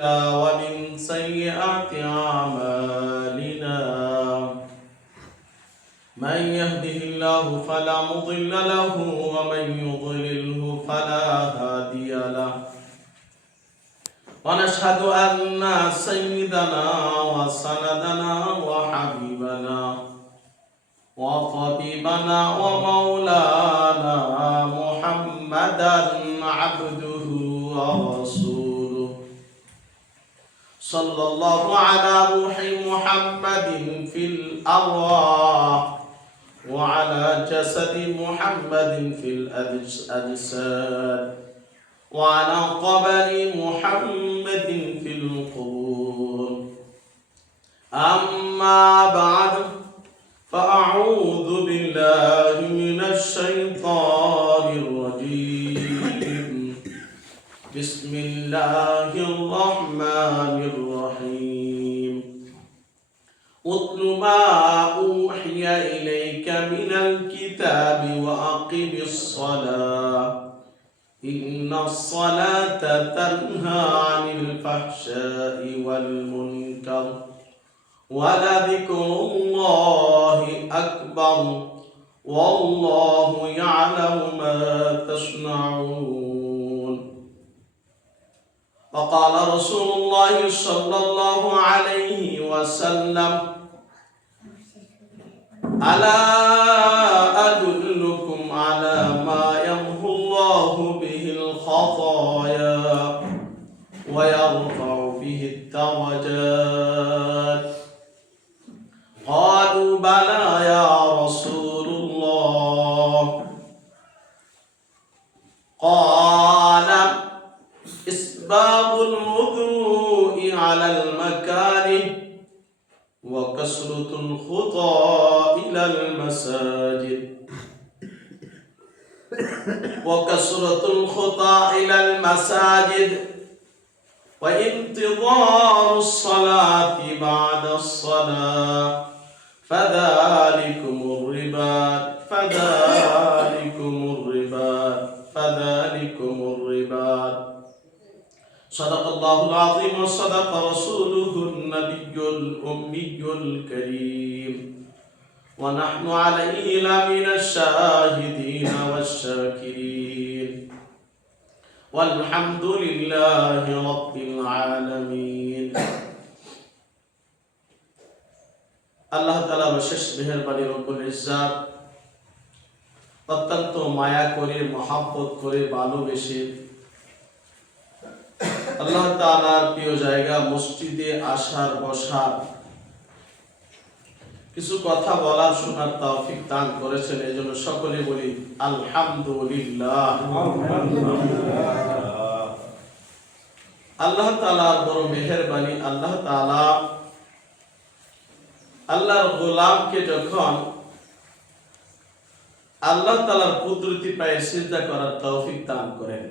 ومن سيئات أعمالنا من يهده الله فلا مضل له ومن يضلله فلا هادي له ونشهد أن سيدنا وسندنا وحبيبنا وطبيبنا ومولانا محمدا عبده ورسوله صلى الله على روح محمد في الأرواح وعلى جسد محمد في الأجساد وعلى قبر محمد في القبور أما بعد فأعوذ بالله من الشيطان الرجيم بسم الله الرحمن الرحيم اتل ما أوحي إليك من الكتاب وأقم الصلاة إن الصلاة تنهى عن الفحشاء والمنكر ولذكر الله أكبر والله يعلم ما تصنعون. وقال رسول الله صلى الله عليه وسلم ألا أدلكم على ما يمحو الله به الخطايا ويرفع به الدرجات قالوا بلى يا رسول الله قال إسباغ الوضوء على المكاره وكثرة الخطى إلى المساجد وانتظار الصلاة بعد الصلاة فذلكم الرباط صدق الله العظيم وصدق رسوله النبي الأمي الكريم ونحن عليه لمن الشاهدين والشاكرين والحمد لله رب العالمين. আল্লাহ তাআলা বিশেষ মেহেরবানি রব্বুল ইজ্জাত অত্যন্ত মায়া করে মহব্বত করে ভালোবেসে আল্লাহ তাআলার প্রিয় জায়গা মসজিদে আসার বসার কিছু কথা বলার শোনার তৌফিক দান করেছেন। এজন্য সকলে বলি আলহামদুলিল্লাহ। আল্লাহ তাআলার বড় মেহেরবানি। আল্লাহ তাআলা আল্লাহর গোলামকে যখন আল্লাহ তাআলার কুদরতি পায়ে সিজদা করার তৌফিক দান করেন,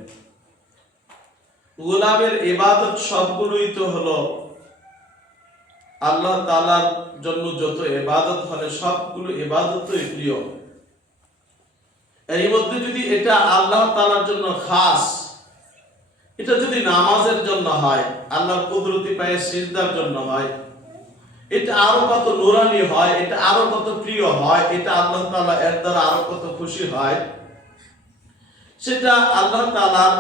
গোলামের ইবাদত সবগুলোই তো হলো আল্লাহ তাআলার জন্য। যত ইবাদত হলে সবগুলো ইবাদতই প্রিয়। এর মধ্যে যদি এটা আল্লাহ তাআলার জন্য খাস, এটা যদি নামাজের জন্য হয়, আল্লাহর কুদরতি পায়ে সিজদার জন্য হয়, এটা আরো কত নুরানি হয়, এটা আরো কত প্রিয় হয়, এটা আল্লাহ তাআলা এর দ্বারা আরো কত খুশি হয়। সেটা আল্লাহ তাআলার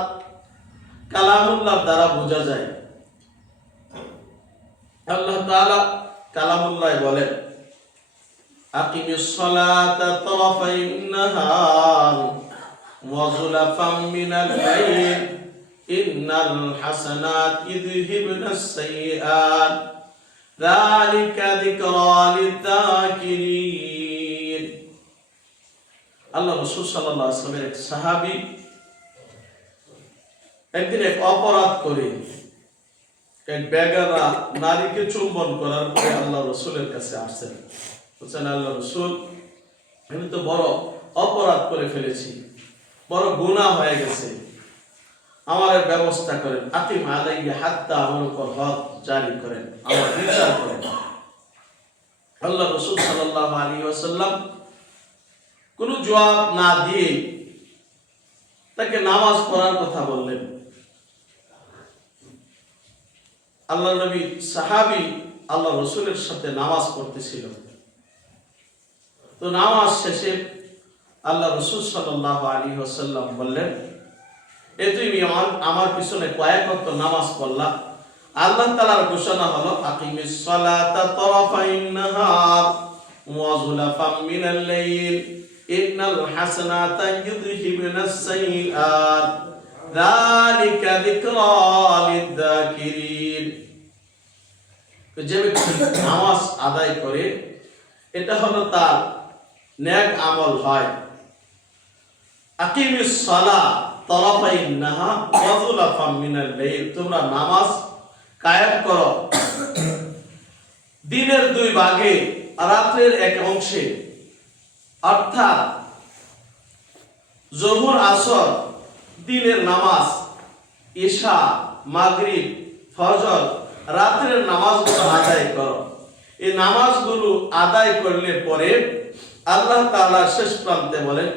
কালামুল্লাহ দ্বারা বোঝা যায়। আল্লাহ তাআলা কালামুল্লাহ বলেন আকিমিস সালাতা তারাফাইন নাহার ওয়া যুলাফাম মিনাল লাইল ইন্নাল হাসানাত ইযহিবনাস সাইয়্যাত যালিকা যিকরা লিয-যাকিরিন। আল্লাহ রাসূল সাল্লাল্লাহু আলাইহি ওয়াসাল্লামের এক সাহাবী একদিন এক অপরাধ করে এক বেগানা নারীকে চুম্বন করার পরে আল্লাহ রাসূলের কাছে আসছেন। বলছেন আল্লাহ রাসূল, আমি তো বড় অপরাধ করে ফেলেছি, বড় গুনাহ হয়ে গেছে, আমার ব্যবস্থা করেন। আকিম আলাইহি হাত্তা, আমার উপর হদ জারি করেন, আমার বিচার করেন। আল্লাহ রাসূল সাল্লাল্লাহু আলাইহি ওয়াসাল্লাম কোনো জবাব না দিয়ে তাকে নামাজ পড়ার কথা বললেন। আল্লাহ নবী সাহাবী আল্লাহ রসুলের সাথে নামাজ পড়তেছিল। তো নামাজ শেষে আল্লাহ রসুল সাল্লাল্লাহু আলাইহি ওয়াসাল্লাম বললেন, এ তুমি আমার পিছনে কয়েক ওয়াক্ত নামাজ পড়লা, আল্লাহ তাআলার ঘোষণা হলো আকিমিস সালাতা তারাফাইন নাহার ওয়া যুলাফাম মিনাল লাইল ইন্নাল হাসানাতা ইউযহিবুনাস সাইয়্যাত যালিকা যিকরা লিয-যাকিরিন। যে ব্যক্তি নামাজ আদায় করে এটা হলো তার নেক আমল হয়। আকিমিস সালাহ তারাফাইন নাহার ওয়া যুলাফাম মিনাল লাইল, তোমরা নামাজ কায়েম করো দিনের দুই ভাগে রাতের এক অংশে, অর্থাৎ যোহর আসর দিনের নামাজ, ঈশা মাগরিব ফজর রাতের নামাজগুলো আদায় করো। এই নামাজগুলো আদায় করলে পরে আল্লাহ তাআলা শেষ প্রান্তে বলেন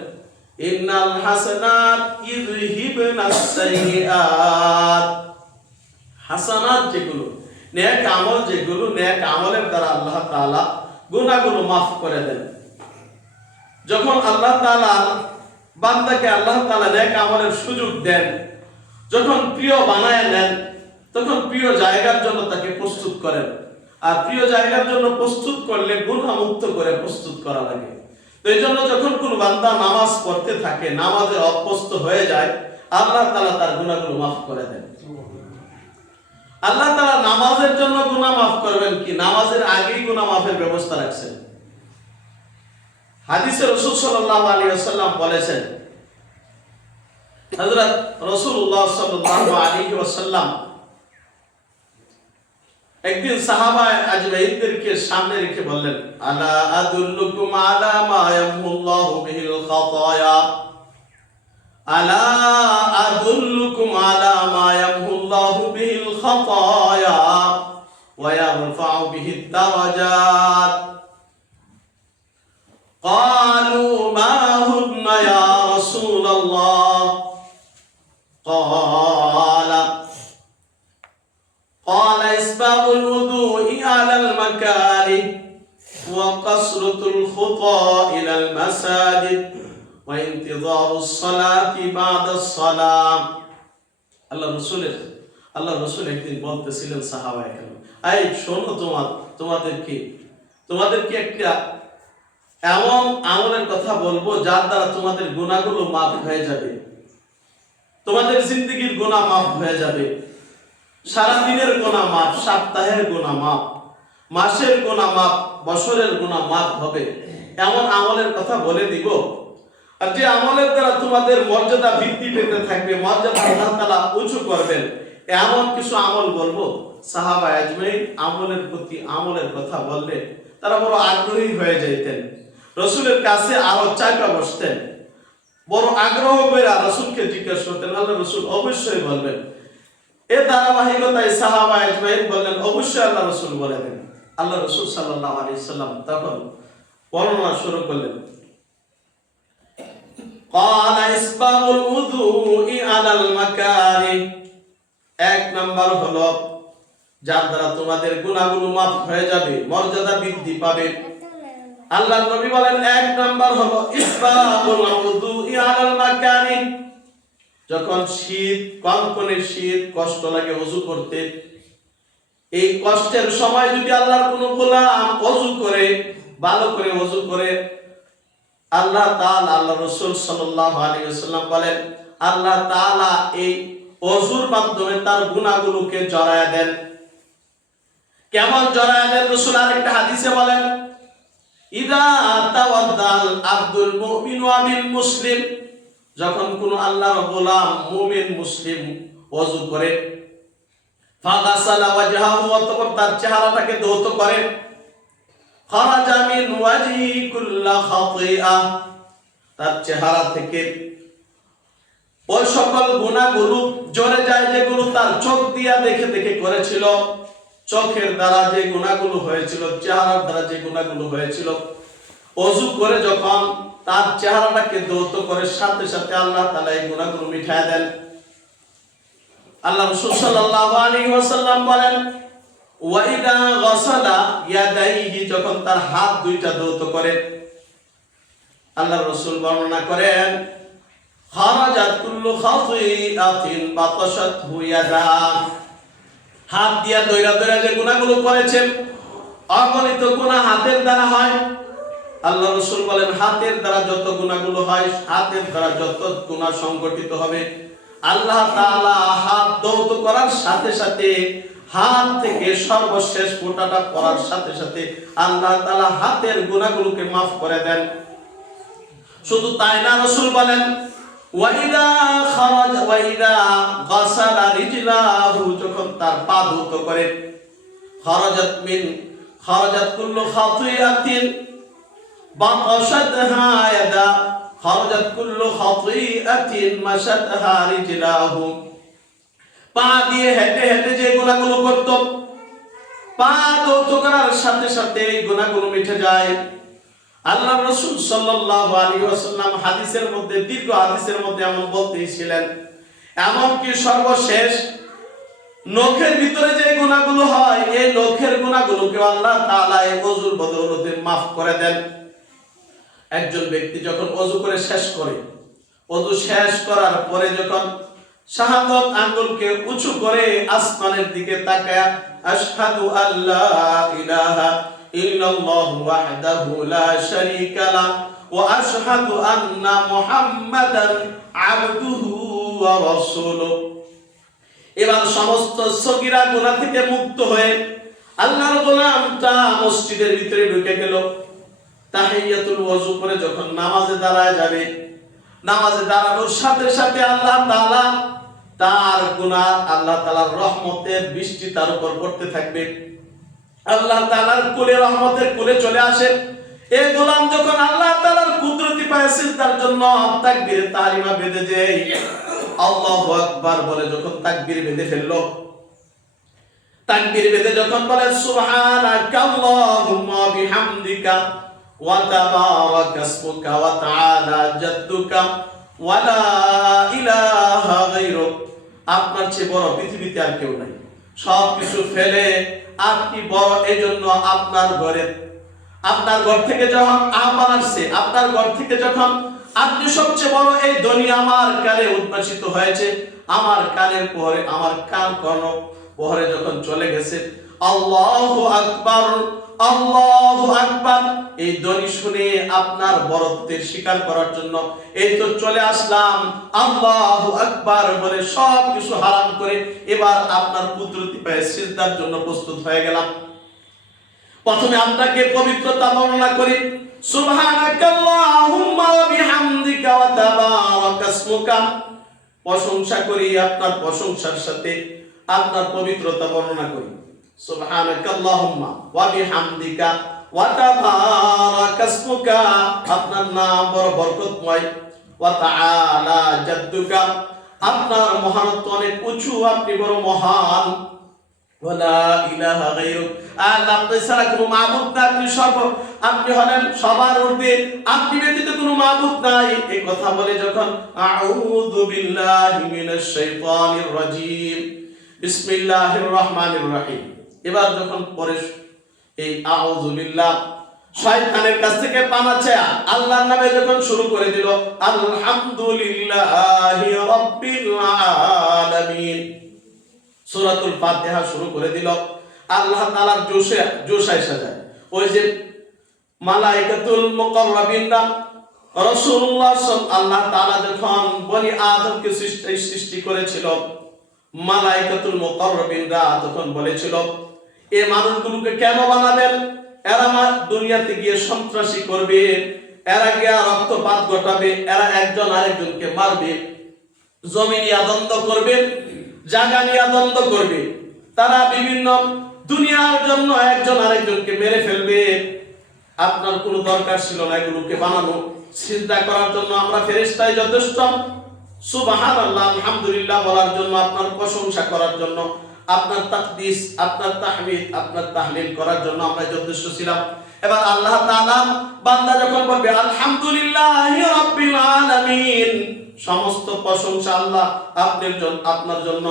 ইন্নাল হাসানাত ইযহিবনাস সাইয়্যাত, হাসানাত যেগুলো নেক আমল, যেগুলো নেক আমলের দ্বারা আল্লাহ তাআলা গুনাহগুলো মাফ করে দেন। যখন আল্লাহ তাআলা বান্দাকে আল্লাহ তাআলা নেক আমলের সুযোগ দেন, যখন প্রিয় বানায় নেন, তখন প্রিয় জায়গার জন্য তাকে প্রস্তুত করেন। আর প্রিয় জায়গার জন্য প্রস্তুত করলে গুনাহ মুক্ত করে প্রস্তুত করা লাগে। তো এই জন্য যখন কোন বান্দা নামাজ পড়তে থাকে, নামাজে অভ্যস্ত হয়ে যায়, আল্লাহ তাআলা তার গুনাহগুলো মাফ করে দেন। আল্লাহ তাআলা নামাজের জন্য গুনাহ মাফ করবেন কি, নামাজের আগেই গুনাহ মাফের ব্যবস্থা রাখছেন। হাদিসে রাসূল সাল্লাল্লাহু আলাইহি ওয়াসাল্লাম বলেছেন, হযরত রাসূলুল্লাহ সাল্লাল্লাহু আলাইহি ওয়াসাল্লাম একদিন সাহাবা আজমাইনদেরকে সামনে রেখে বললেন, আলা আদুল্লুকুম আলা মা ইয়ামহুল্লাহু বিহিল খাতায়া, আলা আদুল্লুকুম আলা মা ইয়ামহুল্লাহু বিহিল খাতায়া ওয়া ইয়ারফাউ বিহিদ দারাজাত। ক্বালু মা হুন্না ইয়া রাসূলাল্লাহ? قال إسباغ الوضوء على المكاره وقصرة الخطى إلى المساجد وانتظار الصلاة بعد الصلاة। আল্লাহ রসুল একদিন বলতেছিলেন সাহাবায়ে কেরাম, এই শোনো, তোমাদেরকে একটা এমন আমলের কথা বলবো যার দ্বারা তোমাদের গুনাহগুলো মাফ হয়ে যাবে, তোমাদের জিন্দেগীর গুনাহ মাফ হয়ে যাবে, সারা দিনের গুনাহ মাফ, সপ্তাহের গুনাহ মাফ, মাসের গুনাহ মাফ, বছরের গুনাহ মাফ হবে। এমন আমলের কথা বলে দিব, আর যে আমলের দ্বারা তোমাদের মর্যাদা বৃদ্ধি পেতে থাকবে, মর্যাদা আল্লাহ তাআলা উঁচু করবেন, এমন কিছু আমল বলবো। সাহাবা আজমাইন আমলের প্রতি আমলের কথা বললে তারা বড় আগ্রহী হয়ে যেতেন, রাসূলের কাছে আরো চাইপা বসতেন, বড় আগ্রহ করে রাসূলকে জিজ্ঞাসা করতেন, আল্লাহ রাসূল অবশ্যই বলবেন। এ ধারাবাহিকতায় সাহাবা আজমাইন বললেন, অবশ্যই আল্লাহ রাসূল বলে দেন। আল্লাহ রাসূল সাল্লাল্লাহু আলাইহি সাল্লাম তখন বর্ণনা শুরু করলেন, ক্বালা ইসবাগুল উযুই আলাল মাকারি, এক নাম্বার হলো যার দ্বারা তোমাদের গুনাহগুলো মাফ হয়ে যাবে, মর্যাদা বৃদ্ধি পাবে। আল্লাহ নবী বলেন এক নাম্বার হলো ইসবাগুল উযুই আলাল মাকারি, যখন শীত, কনকনে শীত, কষ্ট লাগে ওযু করতে, এই কষ্টের সময় যদি আল্লাহর কোনো গোলাম ওযু করে, ভালো করে ওযু করে, আল্লাহ তাআলা, আল্লাহ রাসূল সাল্লাল্লাহু আলাইহি ওয়াসাল্লাম বলেন, আল্লাহ তাআলা এই ওযুর মাধ্যমে তার গুনাহগুলোকে জড়ায়া দেন। কেমন জড়ায়া দেন? রাসূল আরেকটা হাদিসে বলেন, ইযা তাওয়াদ্দাল আব্দুল মুমিন ওয়া বিল মুসলিম, যখন কোন আল্লাহর গোলাম মুমিন মুসলিম ওযু করে, ফাগাসালা ওয়াজহাহু, অতঃপর তার চেহারাটাকে ধৌত করে, খারাজা মিন ওয়াজহি কুল্লা খাতিআ, তার চেহারা থেকে ওই সকল গুনাহগুলো ঝরে যায় যেগুলো তার চোখ দিয়া দেখে দেখে করেছিল, চোখের দ্বারা যে গুনাহগুলো হয়েছিল, চেহারার দ্বারা যে গুনাহগুলো হয়েছিল, ওযু করে যখন তার চেহারাটাকে ধৌত করে, সাথে সাথে আল্লাহ তাআলা এই গুনাহগুলো মিটায় দেন। আল্লাহ রাসূল সাল্লাল্লাহু আলাইহি ওয়াসাল্লাম বলেন, ওয়া ইদা গাসালা ইয়াদাইহি যখন তার হাত দুইটা ধৌত করে। আল্লাহর রাসূল বর্ণনা করেন খারাজাত কুল্লু খাতিআতিন বাতাশাতহু ইয়াদা, হাত দিয়া দইরা দইরা যে গুনাহগুলো করেছেন অগণিত গুনাহ হাতের দ্বারা হয়। আল্লাহ রাসূল বলেন হাতের দ্বারা যত গুনাহগুলো হয়, হাতের দ্বারা যত গুনাহ সংগঠিত হবে, আল্লাহ তাআলা হাত ধৌত করার সাথে সাথে, হাত থেকে সর্বশেষ ফোঁটাটা পড়ার সাথে সাথে আল্লাহ তাআলা হাতের গুনাহগুলোকে মাফ করে দেন। শুধু তাই না, রাসূল বলেন ওয়াইদা গাসালা রিজলাহু যখন তার পা ধৌত করে, খারাজাত কুল্লু খাতিআতিন বাতাশাতহা ইয়াদা, খারাজাত কুল্লু খাতিআতিন মাশাতহা রিজলাহু, পা দিয়ে হেঁটে হেঁটে যে গুনাহগুলো করত, পা ধৌত করার সাথে সাথে এই গুনাহগুলো মিটে যায়। আল্লাহ রাসূল সাল্লাল্লাহু আলাইহি ওয়াসাল্লাম হাদিসের মধ্যে, দীর্ঘ হাদিসের মধ্যে এমন বলতেছিলেন, এমনকি সর্বশেষ নখের ভিতরে যে গুনাহগুলো হয়, এই নখের গুনাহগুলোকে আল্লাহ তাআলা এই ওযুর বদৌলতে মাফ করে দেন। একজন ব্যক্তি যখন ওযু করে শেষ করে, ওযু শেষ করার পরে যখন শাহাদাত আঙ্গুলকে উঁচু করে আসমানের দিকে তাকায় আশহাদু আল্লা ইলাহা ইল্লাল্লাহু ওয়াহদাহু লা শারীকা লা ওয়া আশহাদু আন্না মুহাম্মাদান আবদুহু ওয়া রাসূলুহু, এবার সমস্ত সগীরা গুনাহ থেকে মুক্ত হয়ে আল্লাহর গোলামটা মসজিদের ভিতরে ঢুকে গেল। তাহিয়াতুল ওযু করে যখন নামাজে দাঁড়ায় যাবে, নামাজে দাঁড়ানোর সাথে সাথে আল্লাহ তাআলা তার গুনাহ, আল্লাহ তাআলার রহমতের বৃষ্টি তার উপর পড়তে থাকবে। আল্লাহ তাআলার কোলে, রহমতের কোলে চলে আসে। এই গোলাম যখন আল্লাহ তাআলার কুদরতি পায়ে সিজদার জন্য তাকবীরে তাহরিমা বেঁধে দেয়, আল্লাহু আকবার বলে যখন তাকবীর বেঁধে ফেললো, তাকবীর বেঁধে যখন বলে সুবহানাকাল্লাহুম্মা বিহামদিকা ওয়া তাবারাকা ইসমুকা ওয়া তাআলা জাদ্দুকা ওয়া লা ইলাহা গায়রুক, আপনার চেয়ে বড় পৃথিবীতে আর কেউ নাই, সব কিছু ফেলে আপনি বড়, এজন্য আপনার ঘর থেকে যখন আহ্বান আসছে, আপনার ঘর থেকে যখন আপনি সবচেয়ে বড়, এই ধ্বনি আমার কানে উদ্ভাসিত হয়েছে, আমার কানের পরে, আমার কান কর্ণ পরে যখন চলে গেছে, আল্লাহু আকবার, আল্লাহু আকবার, এই ধ্বনি শুনে আপনার বড়ত্বের স্বীকার করার জন্য এই তো চলে আসলাম, আল্লাহু আকবার বলে সব কিছু হারাম করে এবার আপনার কুদরতি পায়ে সিজদার জন্য প্রস্তুত হয়ে গেলাম। প্রথমে আপনাকে পবিত্রতা বর্ণনা করি, সুবহানাকাল্লাহুম্মা ওয়া বিহামদিকা ওয়া তাবারাকা ইসমুকা, প্রশংসা করি, আপনার প্রশংসার সাথে আপনার পবিত্রতা বর্ণনা করি। সুবহানাকাল্লাহুম্মা ওয়া বিহামদিকা ওয়া তাবারাকা ইসমুকা, আপনার নাম বড় বরকতময়, ওয়া তাআলা জাদ্দুকা, আপনার মহানত্ব অনেক উঁচু, আপনি বড় মহান, ওয়া লা ইলাহা গায়রুক, আল্লাহ ছাড়া কোনো মাবুদ নাই, আপনি হলেন সবার ঊর্ধ্বে, আপনি ব্যতীত কোনো মাবুদ নাই। এই কথা বলে যখন আউযু বিল্লাহি মিনাশ শাইতানির রাজীম বিসমিল্লাহির রহমানির রহিম, এবার যখন পরে এই আউযু বিল্লাহ শয়তানের কাছ থেকে পানা চায় আল্লাহর নামে যখন শুরু করে দিল, আলহামদুলিল্লাহি রাব্বিল আলামিন, সূরাতুল ফাতিহা শুরু করে দিল, আল্লাহ তাআলার জোশে এসে যায়। ওই যে মালায়েকাতুল মুকাররাবিনরা রাসূলুল্লাহ আল্লাহ তাআলা যখন বনি আদমকে সৃষ্টি করেছিল, মালায়েকাতুল মুকাররাবিনরা তখন বলেছিল, এই মানুষগুলোকে কেন বানাবেন? এরা দুনিয়াতে গিয়ে সন্ত্রাসী করবে, এরা গিয়ে রক্তপাত ঘটাবে, এরা একজন আরেকজনকে মারবে, জমি নিয়ে দ্বন্দ্ব করবে, জায়গা নিয়ে দ্বন্দ্ব করবে, তারা বিভিন্ন দুনিয়ার জন্য একজন আরেকজনকে মেরে ফেলবে। আপনার কোনো দরকার ছিল না এগুলোকে বানানো, সিজদা করার জন্য আমরা ফেরেশতাই যথেষ্ট, সুবহানাল্লাহ আলহামদুলিল্লাহ বলার জন্য, আপনার প্রশংসা করার জন্য, আপনার তাকদিস, আপনার তাহমিদ, আপনার তাহলিল করার জন্য আমরা যথেষ্ট ছিলাম। এবার আল্লাহ তাআলা বান্দা যখন বলবে আলহামদুলিল্লাহি রাব্বিল আলামিন, সমস্ত প্রশংসা আল্লাহ আপনার জন্য,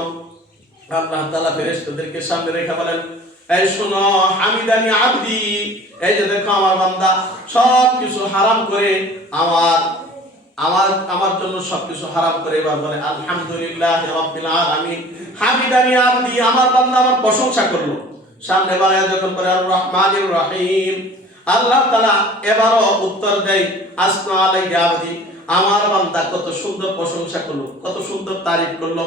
আল্লাহ তাআলা ফেরেশতাদেরকে সামনে রেখে বলেন, এই শোনো, হামিদানি আবদি, এই যে দেখো আমার বান্দা সব কিছু হারাম করে আমার আমার আমার জন্য সবকিছু হারাম করে এবার বলে আলহামদুলিল্লাহ রাব্বিল আলামিন। হামিদানি আবদি, আমার বান্দা আমার প্রশংসা করলো। সামনে বাড়ায় যখন বলে আর রহমানির রহিম, আল্লাহ তাআলা এবারও উত্তর দেয় আসনা আলাইহি আবদি, আমার বান্দা কত সুন্দর প্রশংসা করলো, কত সুন্দর তারিফ করলো।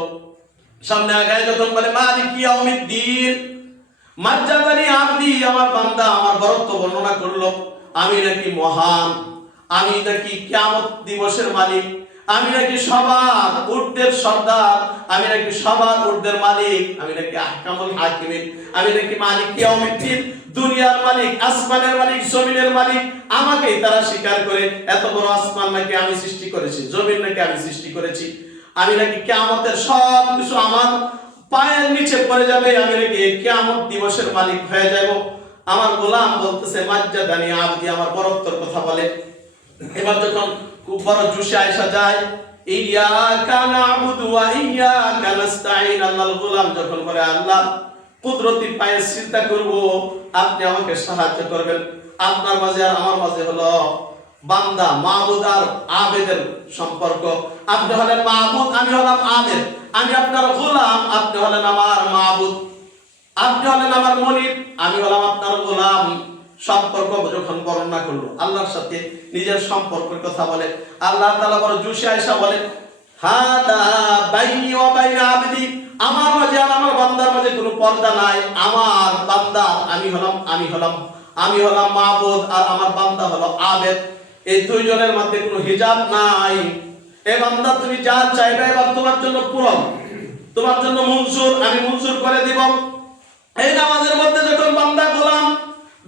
সামনে আগায় যখন বলে মালিক ইয়াউমিদ্দিন, মাজ্জাদানি আবদি, আমার বান্দা আমার বরত্ব বর্ণনা করলো, আমি নাকি মহান, আমি নাকি কিয়ামত দিবসের মালিক, আমি নাকি সবার ঊর্ধ্বের সর্দার, আমি নাকি সবার ঊর্ধ্বের মালিক, আমি নাকি আহকামুল হাকিমিন, আমি নাকি মালিক ইয়াউমিদ্দিন, দুনিয়ার মালিক, আসমানের মালিক, জমিনের মালিক। আমাকেই তারা স্বীকার করে, এত বড় আসমান নাকি আমি সৃষ্টি করেছি, জমিন নাকি আমি সৃষ্টি করেছি, আমি নাকি কিয়ামতের সব কিছু আমার পায়ের নিচে পড়ে যাবে, আমি নাকি কিয়ামত দিবসের মালিক হয়ে যাব। আমার গোলাম বলতেছে মাজ্জাদানি আবদি, আমার বরত্বের কথা বলে। এবার যখন খুব বড় জুশে আয়েশা যায়, ইয়াকা না'বুদু ওয়া ইয়াকা নাস্তাঈন, আল্লাহর গোলাম যখন বলে আল্লাহ কুদরতি পায়ে সিজদা করব, আপনি আমাকে সাহায্য করবেন। আপনার মাঝে আর আমার মাঝে হলো বান্দা মাবুদ আর আবেদের সম্পর্ক। আপনি হলেন মাবুদ, আমি হলাম আবেদ, আমি আপনার গোলাম, আপনি হলেন আমার মাবুদ, আপনি হলেন আমার মনিব, আমি হলাম আপনার গোলাম। সম্পর্ক যখন বর্ণনা করলো, আল্লাহর সাথে নিজের সম্পর্কের কথা বলে, আল্লাহ তাআলা বড় জুশে আয়েশা বলেন হাদা বাইনি ওয়া বাইনা আবদি, আমার মাঝে আর আমার বান্দার মাঝে কোনো পর্দা নাই। আমার বান্দা আমি হলাম মাবুদ, আর আমার বান্দা হলো আবেদ। এই দুইজনের মধ্যে কোনো হিজাব নাই। এ বান্দা তুমি যা চাইবে এবার তোমার জন্য পূরণ, তোমার জন্য মঞ্জুর, আমি মঞ্জুর করে দিব। এই নামাজের মধ্যে যখন বান্দা গোলাম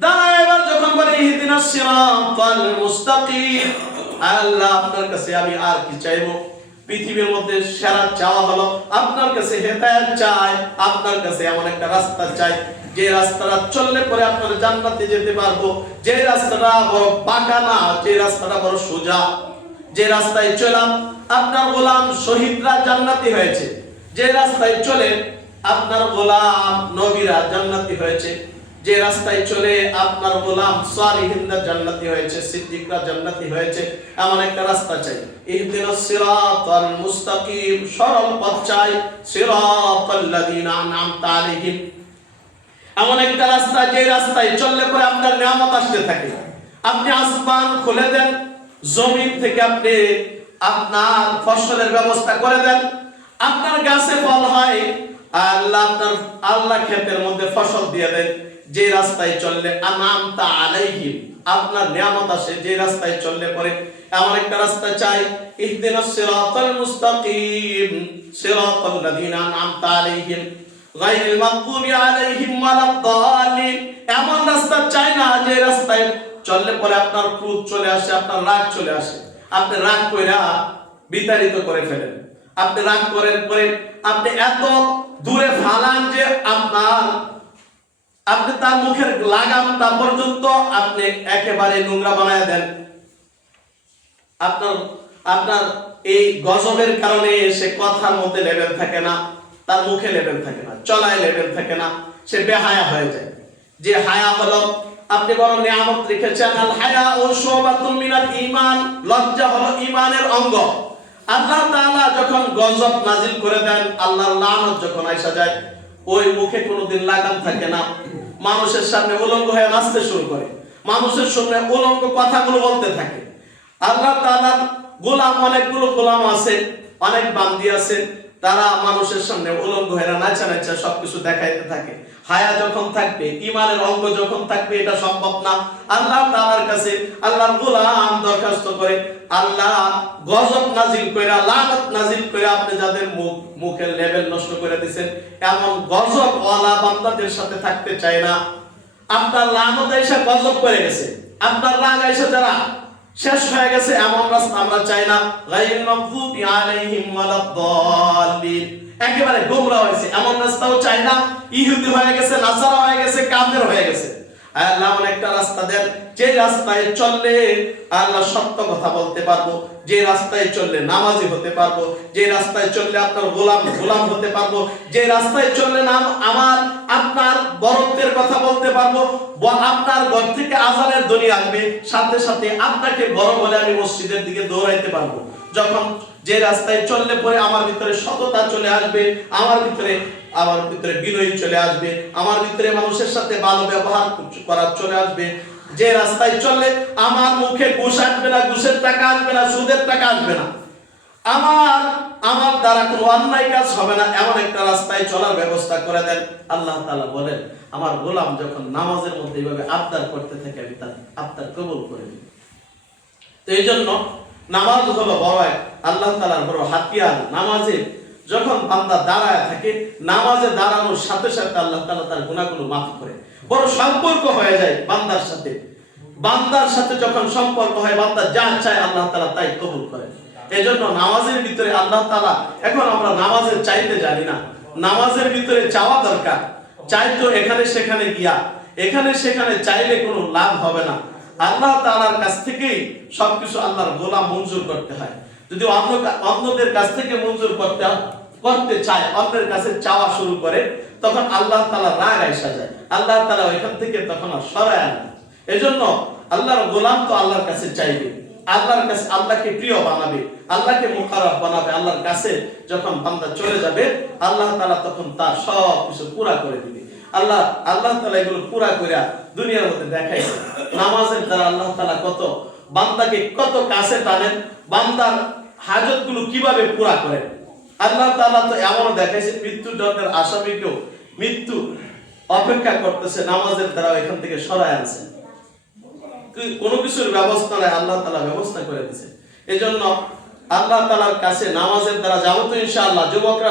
দাঁড়ায়, এবার যখন বলে ইহদিনাস সিরাতাল মুস্তাকিম, আল্লাহ আপনার কাছে আমি আর কি চাইবো? পৃথিবীর মধ্যে সেরা চাওয়া হলো আপনার কাছে হেদায়েত চাই, আপনার কাছে এমন একটা রাস্তা চাই যে রাস্তাটা চললে পরে আপনার জান্নাতে যেতে পারবো, যে রাস্তাটা বড় বাঁকা না, যে রাস্তাটা বড় সোজা, যে রাস্তায় চলাম আপনার গোলাম শহীদরা জান্নাতি হয়েছে, যে রাস্তায় চলে আপনার গোলাম নবীরা জান্নাতি হয়েছে, যে রাস্তায় চলে আপনার গোলাম সালিহিনরা জান্নাতি হয়েছে, সিদ্দিকরা জান্নাতি হয়েছে, এমন একটা রাস্তা চাই। ইহদিনাস সিরাতাল মুস্তাকিম, সরল পথ চাই, সিরাতাল লাযিনা আন'আমতা আলাইহিম, এমন একটা রাস্তা যে রাস্তায় চললে পরে আপনার নিয়ামত আসতে থাকে। আপনি আসমান খুলে দেন, জমিন থেকে আপনি আপনার ফসলের ব্যবস্থা করে দেন, আপনার গাছে ফল হয়, আল্লাহ ক্ষেতের মধ্যে ফসল দিয়ে দেন। যে রাস্তায় চললে আন'আমতা আলাইহিম, আপনার নিয়ামত আসে, যে রাস্তায় চললে পরে এমন একটা রাস্তা চাই। ইহদিনাস সিরাতাল মুস্তাকিম, সিরাতাল লাযিনা আন'আমতা আলাইহিম গায়রিল মাগদুবি আলাইহিম ওয়ালাদ-দাল্লিন, এমন রাস্তা চাই না যে রাস্তায় চললে পরে আপনার ক্রোধ চলে আসে, আপনার রাগ চলে আসে, আপনি রাগ কইরা বিতাড়িত করে ফেলেন, আপনি রাগ করেন পরে আপনি এত দূরে ফালান যে আপনি তার মুখের লাগামটা পর্যন্ত আপনি একেবারে নোংরা বানায় দেন। আপনার এই গজবের কারণে সে কথার মধ্যে লেভেল থাকে না, তার মুখে লেভেল থাকে না, চলায় লেভেল থাকে না, সে বেহায়া হয়ে যায়। যে হায়া হলো আপনি বড় নিয়ামত রেখেছেন, আল হায়া ও শুবাতুম মিনাল ঈমান, লজ্জা হলো ঈমানের অঙ্গ। আল্লাহ তাআলা যখন গজব নাজিল করে দেন, আল্লাহর লানত যখন আইসা যায়, ওই মুখে কোনোদিন লাগাম থাকে না, মানুষের সামনে উলঙ্গ হয়ে নাচতে শুরু করে, মানুষের সামনে উলঙ্গ কথাগুলো বলতে থাকে। আল্লাহ তাআলার গোলাম, অনেকগুলো গোলাম আছে, অনেক বান্দি আছে, তারা মানুষের সামনে উলঙ্গ হয়ে নাচা নাচা সবকিছু দেখাইতে থাকে। হায়া যখন থাকবে, ঈমানের অঙ্গ যখন থাকবে, এটা সম্ভব না। আল্লাহ তাআলার কাছে আল্লাহর গোলাম দরখাস্ত করে, আল্লাহ গজব নাজিল কইরা, লানত নাজিল কইরা আপনি যাদের মুখের লেভেল নষ্ট করে দিবেন, এমন গজব ওয়ালা বান্দাদের সাথে থাকতে চায় না। আপনার লানত এসে গজব করে গেছে, আপনার রাগ এসে যারা শেষ হয়ে গেছে, এমন রাস্তা আমরা চাই না। গায়রিল মাগদুবি আলাইহিম ওয়ালাদ-দাল্লিন, একেবারে গোমরা হয়েছে এমন রাস্তাও চাই না। ইহুদি হয়ে গেছে, নাসারা হয়ে গেছে, কাফের হয়ে গেছে, আল্লাহ এমন একটা রাস্তা দেন যে রাস্তায় চললে আল্লাহ সত্য কথা বলতে পারবো, যে রাস্তায় চললে নামাজি হতে পারবো, যে রাস্তায় চললে আপনার গোলাম হতে পারবো, যে রাস্তায় চললে আমার আপনার বরত্বের কথা বলতে পারবো, আপনার ঘর থেকে আজানের ধ্বনি আসবে, সাথে সাথে আপনাকে বড় বলে আমি মসজিদের দিকে দৌড়াইতে পারবো। যখন যে রাস্তায় চললে পরে আমার ভিতরে সততা চলে আসবে, আমার ভিতরে বিনয়ী চলে আসবে, আমার ভিতরে মানুষের সাথে ভালো ব্যবহার করা চলে আসবে, যে রাস্তায় চললে আমার মুখে ঘুষ আসবে না, ঘুষের টাকা আসবে না, সুদের টাকা আসবে না, আমার দ্বারা কোনো অন্যায় কাজ হবে না, এমন একটা রাস্তায় চলার ব্যবস্থা করে দেন। আল্লাহ তাআলা বলেন আমার গোলাম যখন নামাজের মধ্যে এইভাবে আবদার করতে থাকে আমি তার আবদার কবুল করে নিই। তো এই জন্য নামাজ হলো বড় আল্লাহ তাআলার বড় হাতিয়ার। নামাজে যখন বান্দা দাঁড়ায় থাকে, নামাজে দাঁড়ানোর সাথে সাথে আল্লাহ তাআলা তার গুনাহগুলো মাফ করে, বড় সম্পর্ক হয়ে যায় বান্দার সাথে যখন সম্পর্ক হয়, বান্দা যা চায় আল্লাহ তাআলা তাই কবুল করে। এজন্য নামাজের ভিতরে আল্লাহ তাআলা, এখন আমরা নামাজের চাইতে জানি না, নামাজের ভিতরে চাওয়া দরকার। চাইতো এখানে সেখানে গিয়া, এখানে সেখানে চাইলে কোনো লাভ হবে না। আল্লাহ তাআলার কাছ থেকেই সবকিছু আল্লাহর গোলাম মঞ্জুর করতে হয়। যদি অন্যদের কাছ থেকে মঞ্জুর করতে চায়, অন্যের কাছে চাওয়া শুরু করে, তখন আল্লাহ তাআলা রাগ আইসা যায়, আল্লাহ তাআলা ওইখান থেকে তখন আর সরায় আনে। এজন্য আল্লাহর গোলাম তো আল্লাহর কাছে চাইবে, আল্লাহর কাছে আল্লাহকে প্রিয় বানাবে, আল্লাহকে মুকাররব বানাবে। আল্লাহর কাছে যখন বান্দা চলে যাবে, আল্লাহ তাআলা তখন তার সব কিছু পুরা করে দিবে। আল্লাহ তাআলা এগুলো পুরা কইরা দুনিয়ার মধ্যে দেখাইছে। নামাজের দ্বারা আল্লাহ তাআলা বান্দাকে কত কাছে টানেন, বান্দার হাজতগুলো কিভাবে পুরা করেন। আল্লাহ তাআলা তো এমন দেখাইছে, মৃত্যুদণ্ডের আসামিকেও মৃত্যু অপেক্ষা করতেছে, নামাজের দ্বারা এখান থেকে সরায় আনছে। কোনো কিছুর ব্যবস্থা নাই, আল্লাহ তাআলা ব্যবস্থা করে দিয়েছে। এজন্য আল্লাহ তাআলার কাছে নামাজের দ্বারা যাবো তো ইনশাআল্লাহ, যুবকরা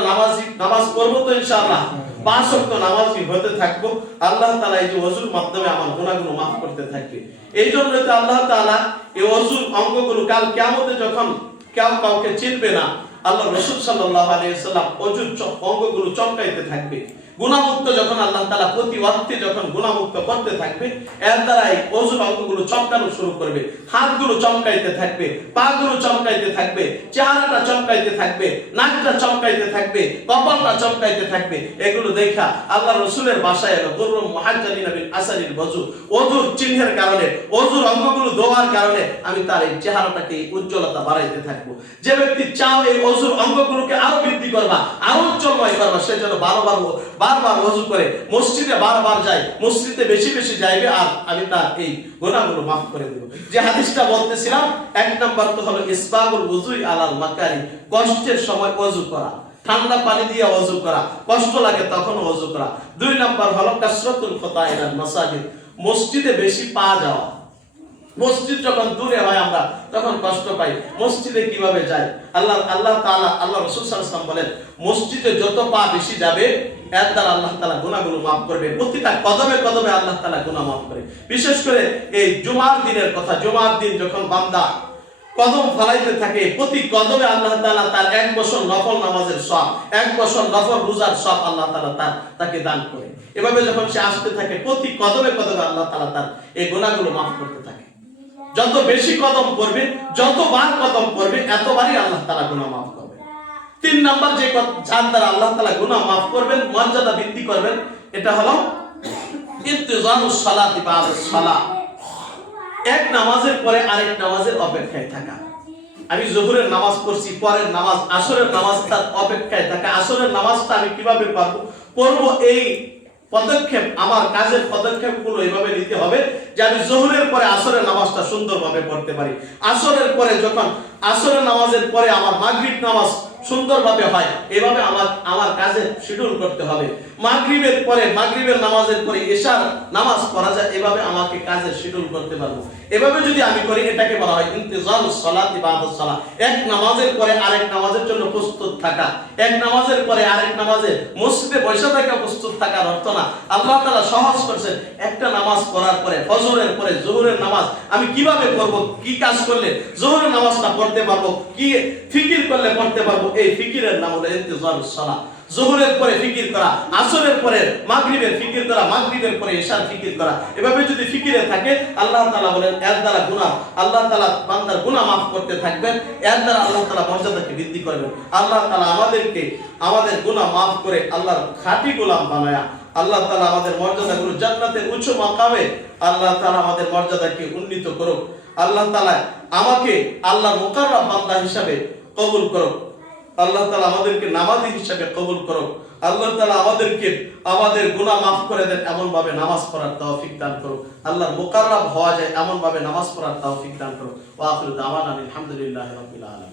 নামাজ পড়বো তো ইনশাআল্লাহ, 5 ওয়াক্ত নামাজি হতে থাকবো। আল্লাহ তাআলা এই যে ওযুর মাধ্যমে আমার গুনাহগুলো মাফ করতে থাকবে। এই জন্যই তো আল্লাহ তাআলা এই ওযুর অঙ্গগুলো কাল কিয়ামতে যখন কেউ কাউকে চিনবে না, আল্লাহ রাসূল সাল্লাল্লাহু আলাইহি ওয়াসাল্লাম ওযুর অঙ্গগুলো চমকাইতে থাকবে। গুনাহমুক্ত যখন আল্লাহ তাআলা প্রতি ওয়াক্তে যখন গুনাহমুক্ত করতে থাকবে, এর দ্বারাই ওযুর অঙ্গগুলো চমকানো শুরু করবে, হাতগুলো চমকাইতে থাকবে, পাগুলো চমকাইতে থাকবে, চেহারাটা চমকাইতে থাকবে, নাকটা চমকাইতে থাকবে, কপালটা চমকাইতে থাকবে। এগুলো দেখা আল্লাহ রাসূলের ভাষায় এলো গুররুম মুহাজ্জালিনা বিল আসারিল ওযু, ওযুর চিহ্নের কারণে, ওযুর অঙ্গগুলো ধোয়ার কারণে আমি তার এই চেহারাটাকে উজ্জ্বলতা বাড়াইতে থাকবো। যে ব্যক্তি চাও এই ওযুর অঙ্গগুলোকে আরো বৃদ্ধি করবা, আরো উজ্জ্বলময় করবা, সে যেন বারবার ওযু করে মসজিদে বারবার যায়, মসজিদে বেশি বেশি যাইবে, আর আমি তার এই গুনাহগুলো maaf করে দেব। যে হাদিসটা বলতেছিলাম, 1 নাম্বার তো হলো ইসবাগুল ওযুই আলাল মাকারি, কষ্টের সময় ওযু করা, ঠান্ডা পানি দিয়ে ওযু করা, কষ্ট লাগে তখন ওযু করা। 2 নাম্বার হলো কাসরাতুল খতাইনাল মাসাজিদ, মসজিদে বেশি পা যাওয়া। মসজিদ যখন দূরে হয় আমরা তখন কষ্ট পাই, মসজিদে কিভাবে যাই? আল্লাহ তাআলা, আল্লাহ রাসূল সাল্লাল্লাহু আলাইহি ওয়াসাল্লাম বলেন, মসজিদে যত পা বেশি যাবে, এর দ্বারা আল্লাহ তাআলা গুনাহগুলো maaf করবে। প্রতিটা কদমে কদমে আল্লাহ তাআলা গুনাহ maaf করে। বিশেষ করে এই জুমার দিনের কথা, জুমার দিন যখন বান্দা কদম ফলাইতে থাকে, প্রতি কদমে আল্লাহ তাআলা তার 1 বছর নফল নামাজের সওয়াব, 1 বছর নফল রোজার সওয়াব আল্লাহ তাআলা তাকে দান করে। এভাবে যখন সে আসতে থাকে, প্রতি কদমে কদমে আল্লাহ তাআলা তার এই গুনাহগুলো maaf করতে থাকে। যত বেশি কদম পড়বে, যতবার কদম পড়বে, এতবারই আল্লাহ তাআলা গুনাহ maaf করবে। 3 নাম্বার যে যার দ্বারা আল্লাহ তাআলা গুনাহ maaf করবেন, মর্যাদা বৃদ্ধি করবেন, এটা হলো ইন্তিজারুস সালাতি বা'দাস সালাহ, এক নামাজের পরে আরেক নামাজের অপেক্ষায় থাকা। আমি যোহরের নামাজ পড়ছি, পরের নামাজ আসরের নামাজটার অপেক্ষায় থাকা, আসরের নামাজটা আমি কিভাবে পড়বো, এই পদক্ষেপ, আমার কাজের পদক্ষেপগুলো এইভাবে নিতে হবে যে আমি যোহরের পরে আসরের নামাজটা সুন্দরভাবে পড়তে পারি। আসরের পরে যখন আসরের নামাজের পরে আমার মাগরিব নামাজ সুন্দরভাবে হয়, এভাবে আমার কাজের শিডিউল করতে হবে। মাগরিবের পরে, মাগরিবের নামাজের পরে ইশার নামাজ পড়া যায়, এভাবে আমাকে কাজের শিডিউল করতে পারবো। এভাবে যদি আমি করি, এটাকে বলা হয় ইন্তিজারুস সালাতি বা'দাস সালাহ, এক নামাজের পরে আরেক নামাজের জন্য প্রস্তুত থাকা, এক নামাজের পরে আরেক নামাজে মসজিদে বসে থাকা প্রস্তুত থাকার অর্থ না। আল্লাহ তাআলা সহজ করেছেন, একটা নামাজ পড়ার পরে, ফজরের পরে যোহরের নামাজ আমি কিভাবে পড়বো, কি কাজ করলে যোহরের নামাজটা পড়তে পারবো, কি ফিকির করলে পড়তে পারবো, এই ফিকিরের নাম হলো ইন্তিজারুস সালাহ। যোহরের পরে ফিকির করা, আসরের পরে মাগরিবের ফিকির করা, মাগরিবের পরে ইশার ফিকির করা। এভাবে যদি ফিকিরে থাকে আল্লাহ তাআলা বলেন এর দ্বারা গুনাহ, আল্লাহ তাআলা বান্দার গুনাহ মাফ করতে থাকবেন, এর দ্বারা আল্লাহ তাআলা মর্যাদাকে বৃদ্ধি করবেন। আল্লাহ তাআলা আমাদেরকে আমাদের গুনাহ মাফ করে আল্লাহর খাঁটি গোলাম বানায়া আল্লাহ তাআলা আমাদের মর্যাদাগুলো জান্নাতের উচ্চ মাকামে আল্লাহ তাআলা আমাদের মর্যাদাকে উন্নীত করুক। আল্লাহ তাআলা আমাকে আল্লাহর মুকাররম বান্দা হিসাবে কবুল করুক। আল্লাহ তাআলা আমাদেরকে নামাজি হিসাবে কবুল করুক। আল্লাহ তাআলা আমাদেরকে আমাদের গুনাহ মাফ করে দেন, এমন ভাবে নামাজ পড়ার তৌফিক দান করুক। আল্লাহর মুকাররম হওয়া যায় এমন ভাবে নামাজ পড়ার তৌফিক দান করুক। ওয়া আখিরু দাওয়ানা আলহামদুলিল্লাহি রাব্বিল আলামিন।